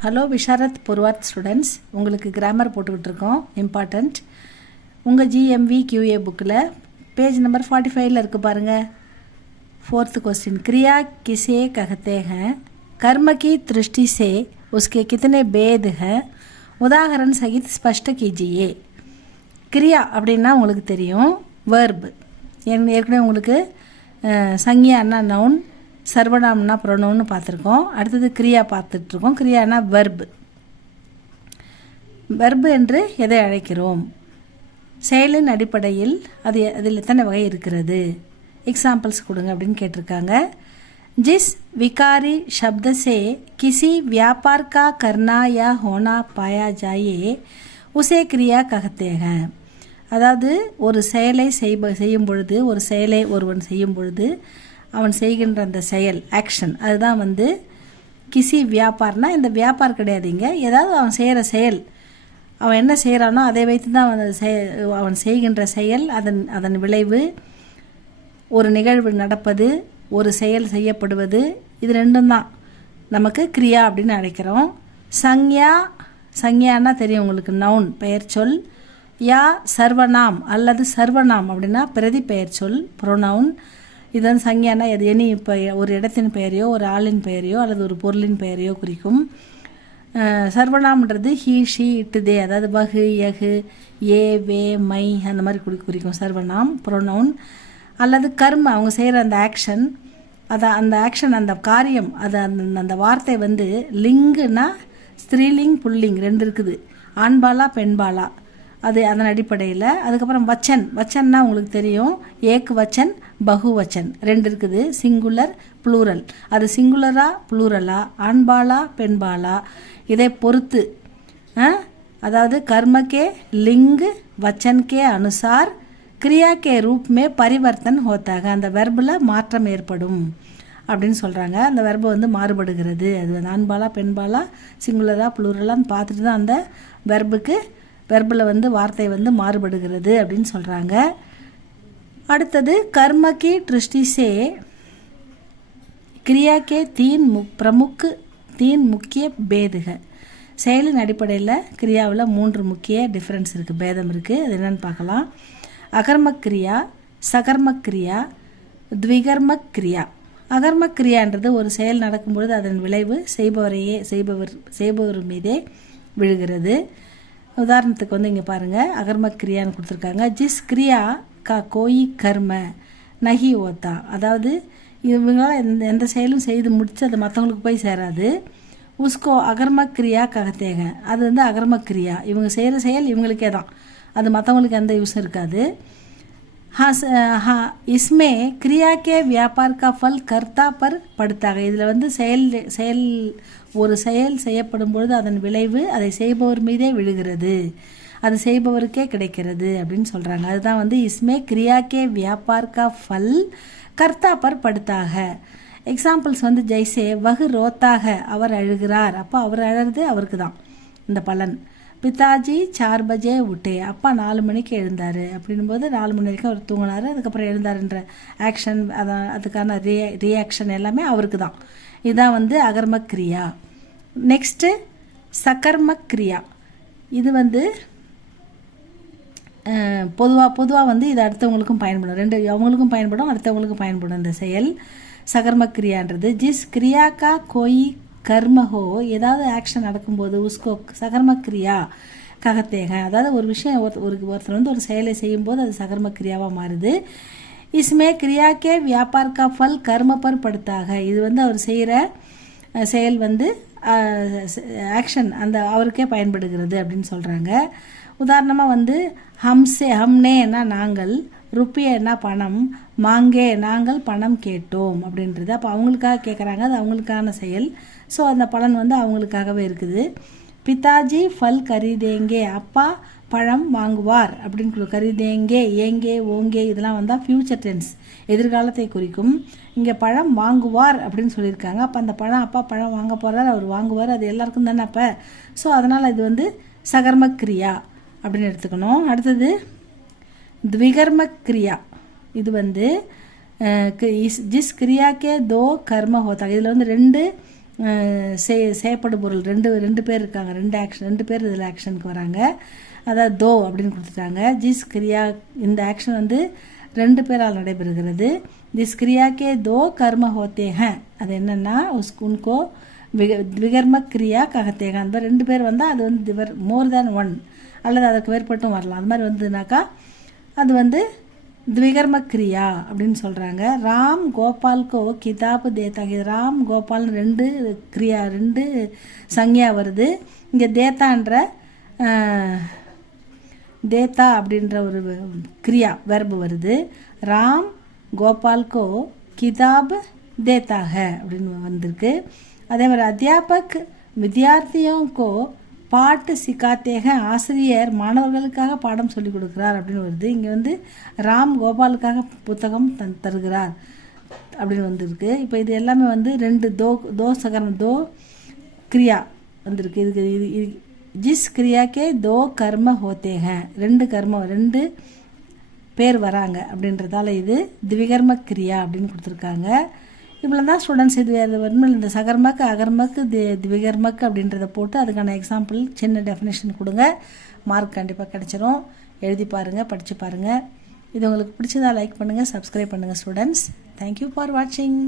Hello Visharad பொருவாத் students, உங்களுக்கு grammar போட்டுக்கிட்டு இருக்கோம். இம்பார்ட்டண்ட் உங்கள் ஜிஎம்வி கியூஏ புக்கில் பேஜ் நம்பர் 45 இருக்குது பாருங்கள். 4th क्वेश्चन, क्रिया किसे कहते हैं, कर्म की दृष्टि से उसके कितने भेद हैं, उदाहरण सहित स्पष्ट कीजिए. கிரியா அப்படின்னா உங்களுக்கு தெரியும், வேர்பு. ஏற்கனவே உங்களுக்கு சங்யான்னா நவுன், சர்வநாம்னா ப்ரொனவுன்னு பார்த்துருக்கோம். அடுத்தது கிரியா பார்த்துட்ருக்கோம். கிரியானா வெர்பு. வெர்பு என்று எதை அழைக்கிறோம்? செயலின் அடிப்படையில் அதில் எத்தனை வகை இருக்கிறது? எக்ஸாம்பிள்ஸ் கொடுங்க அப்படின்னு கேட்டிருக்காங்க. जिस विकारी शब्द से किसी व्यापार का करना या होना पाया जाए उसे क्रिया कहते हैं. அதாவது ஒரு செயலை செய்யும் பொழுது, ஒரு செயலை ஒருவன் செய்யும் பொழுது அவன் செய்கின்ற அந்த செயல், ஆக்ஷன், அதுதான் கிசி வியாபார்னா, இந்த வியாபார் கிடையாதுங்க. ஏதாவது அவன் செய்கிற செயல், அவன் என்ன செய்கிறானோ அதை வைத்து தான் அவன் செய்கின்ற செயல், அதன் விளைவு, ஒரு நிகழ்வு நடப்பது, ஒரு செயல் செய்யப்படுவது, இது ரெண்டும் தான் நமக்கு கிரியா அப்படின்னு அழைக்கிறோம். சங்யானா தெரியும் உங்களுக்கு, நவுன், பெயர் சொல். யா சர்வநாம் அல்லது சர்வநாம் அப்படின்னா பிரதி பெயர் சொல், ப்ரோனவுன். இதன் சங்யானா எனி இப்போ ஒரு இடத்தின் பெயரையோ ஒரு ஆளின் பெயரையோ அல்லது ஒரு பொருளின் பெயரையோ குறிக்கும். சர்வநாம்ன்றது ஹீ, ஷீ, இட்டு, தே, அதாவது வகு, யகு, ஏ, வே, மை அந்த மாதிரி குறிக்கும் சர்வநாம், ப்ரோனவுன். அல்லது கர்ம, அவங்க செய்கிற அந்த ஆக்ஷன், அந்த ஆக்ஷன், அந்த காரியம், அந்த வார்த்தை லிங்குனா ஸ்திரீலிங் புல்லிங் ரெண்டு இருக்குது, ஆண்பாலா பெண்பாலா, அதன் அடிப்படையில். அதுக்கப்புறம் வச்சன்னா உங்களுக்கு தெரியும், ஏக் வச்சன், பகு வச்சன் ரெண்டு இருக்குது, சிங்குலர் ப்ளூரல். அது சிங்குலரா ப்ளூரலா, ஆண்பாலா பெண்பாலா, இதை பொறுத்து, அதாவது கர்மக்கே லிங்க் வச்சன்கே அனுசார் கிரியா கே ரூப் மே பரிவர்த்தன் ஹோத்தாக, அந்த வெர்பில் மாற்றம் ஏற்படும் அப்படின்னு சொல்கிறாங்க. அந்த வெர்பு மாறுபடுகிறது, அது ஆண்பாலா பெண்பாலா சிங்குலரா ப்ளூரலான்னு பார்த்துட்டு தான் அந்த வெர்பில் வார்த்தை மாறுபடுகிறது அப்படின்னு சொல்கிறாங்க. அடுத்தது கர்ம கி திருஷ்டி சே கிரியா கே தீன் முக்கிய பேதுக. செயலின் அடிப்படையில் கிரியாவில் 3 முக்கிய டிஃப்ரென்ஸ் இருக்குது, பேதம் இருக்குது. அது என்னென்னு பார்க்கலாம். அகர்மக் கிரியா, சகர்மக் கிரியா, த்விகர்மக் கிரியா. அகர்மக் கிரியான்றது ஒரு செயல் நடக்கும்பொழுது அதன் விளைவு செய்பவர் மீதே விழுகிறது. உதாரணத்துக்கு இங்கே பாருங்கள், அகர்மக் கிரியான்னு கொடுத்துருக்காங்க. ஜிஸ் கிரியா கா கோயி கர்ம நகி ஓத்தா, அதாவது இவங்களால் எந்த செயலும் செய்து முடித்து அது மற்றவங்களுக்கு போய் சேராது. உஸ்கோ அகர்மக் கிரியா ககத்தேக, அது அகர்மக் கிரியா, இவங்க செய்கிற செயல் இவங்களுக்கே தான், அது மற்றவங்களுக்கு எந்த யூஸும் இருக்காது. இஸ்மே கிரியா கே வியாபார் கா ஃபல் கர்த்தா பர் படுத்தாக, இதில் ஒரு செயல் செய்யப்படும் பொழுது அதன் விளைவு அதை செய்பவர் மீதே விழுகிறது, அது செய்பவருக்கே கிடைக்கிறது அப்படின்னு சொல்கிறாங்க. அதுதான் இஸ்மே கிரியா கே வியாபார் கா ஃபல் கர்த்தா பர் படுத்தாக. எக்ஸாம்பிள்ஸ் ஜெய்சே வகு ரோத்தாக, அவர் அழுகிறார், அப்போ அவர் அழறது அவருக்கு தான் இந்த பலன். பிதாஜி 4 பஜே விட்டே, அப்பா 4 மணிக்கு எழுந்தார் அப்படின்போது 4 மணி வரைக்கும் அவர் தூங்கினார், அதுக்கப்புறம் எழுந்தாருன்ற ஆக்ஷன், அதுக்கான ரியாக்ஷன் எல்லாமே அவருக்கு தான். இதுதான் அகர்மக் கிரியா. நெக்ஸ்ட்டு சகர்மக் கிரியா. இது பொதுவாக இது அடுத்தவங்களுக்கும் பயன்படும், அவங்களுக்கும் பயன்படும் அடுத்தவங்களுக்கும் பயன்படும் இந்த செயல். சகர்மக் கிரியான்றது ஜிஸ் கிரியாக்கா கோயி கர்மஹோ, ஏதாவது ஆக்ஷன் நடக்கும்போது உஸ்கோ சகர்மக் கிரியா ககத்தேக, அதாவது ஒரு விஷயம் ஒருத்தர் ஒரு செயலை செய்யும்போது அது சகர்மக் கிரியாவாக மாறுது. இஸ்மே கிரியா கே வியாபார் கா ஃபல் கர்ம பர் படுத்தாக, இது அவர் செய்கிற செயல் ஆக்ஷன் அவருக்கே பயன்படுகிறது அப்படின்னு சொல்கிறாங்க. உதாரணமாக ஹம்னேனா நாங்கள், ருப்பியன்னா பணம், மாங்கே நாங்கள் பணம் கேட்டோம் அப்படின்றது. அப்போ அவங்களுக்காக கேட்குறாங்க, அது அவங்களுக்கான செயல். ஸோ அந்த பலன் அவங்களுக்காகவே இருக்குது. பிதாஜி ஃபல் கரிதேங்கே, அப்பா பழம் வாங்குவார் அப்படின்னு கரிதேங்கே, ஏங்கே, ஓங்கே இதெல்லாம் ஃபியூச்சர் டென்ஸ், எதிர்காலத்தை குறிக்கும். இங்கே பழம் வாங்குவார் அப்படின்னு சொல்லியிருக்காங்க. அப்போ அந்த அப்பா பழம் வாங்க போகிறார், அவர் வாங்குவார், அது எல்லாருக்கும் தானே அப்போ. ஸோ அதனால் இது சகர்மக் கிரியா அப்படின்னு எடுத்துக்கணும். அடுத்தது த்விகர்மக் கிரியா. இது ஜிஸ் கிரியா கே 2 கர்ம ஹோத்தா, இதில் 2 செய்யப்படும் பொருள் ரெண்டு பேர் இருக்காங்க, ரெண்டு பேர் இதில் ஆக்ஷனுக்கு வராங்க. அதாவது தோ அப்படின்னு கொடுத்துட்டாங்க. ஜிஸ் கிரியா, இந்த ஆக்ஷன் வந்து 2 பேரால் நடைபெறுகிறது. திஸ் கிரியாக்கே தோ கர்ம ஹோத்தே ஹேன், அது என்னென்னா உன்கோ விகர்ம கிரியா கஹத்தே ஹேன். அந்த 2 பேர் வந்தால் அது வந்து மோர் தேன் 1 அல்லது அதற்கு மேற்பட்டும் வரலாம். அது மாதிரி வந்ததுனாக்கா அது வந்து द्विकर्म क्रिया அப்படின்னு சொல்கிறாங்க. ராம் கோபால்கோ கிதாப் தேத்தா, ராம் கோபால் 2 கிரியா 2 சங்யா வருது. இங்கே தேத்தா அப்படின்ற ஒரு கிரியா வெர்பு வருது. ராம் கோபால்கோ கிதாப் தேத்தா ஹை அப்படின்னு வந்திருக்கு. அதே மாதிரி அத்தியாபக் வித்யார்த்தியோங்கோ பாட்டு சிக்காத்தேக, ஆசிரியர் மாணவர்களுக்காக பாடம் சொல்லிக் கொடுக்குறார் அப்படின்னு வருது. இங்கே வந்து ராம் கோபாலுக்காக புத்தகம் தருகிறார் அப்படின்னு வந்திருக்கு. இப்போ இது எல்லாமே வந்து 2 தோ கிரியா வந்திருக்கு. இதுக்கு ஜிஸ் கிரியாக்கே தோ கர்ம ஹோத்தேக, 2 பேர் வராங்க அப்படின்றதால இது திவிகர்ம கிரியா அப்படின்னு கொடுத்துருக்காங்க. இவ்வளோ தான் ஸ்டூடெண்ட்ஸ். இது இந்த சகர்மக்கு அகர்மக்கு திவிகர்மக்கு அப்படின்றத போட்டு அதுக்கான எக்ஸாம்பிள் சின்ன டெஃபினேஷன் கொடுங்க. மார்க் கண்டிப்பாக கிடச்சிரும். எழுதி பாருங்கள், படித்து பாருங்கள். இது உங்களுக்கு பிடிச்சதா லைக் பண்ணுங்கள், சப்ஸ்கிரைப் பண்ணுங்கள் ஸ்டூடெண்ட்ஸ். தேங்க்யூ ஃபார் வாட்சிங்.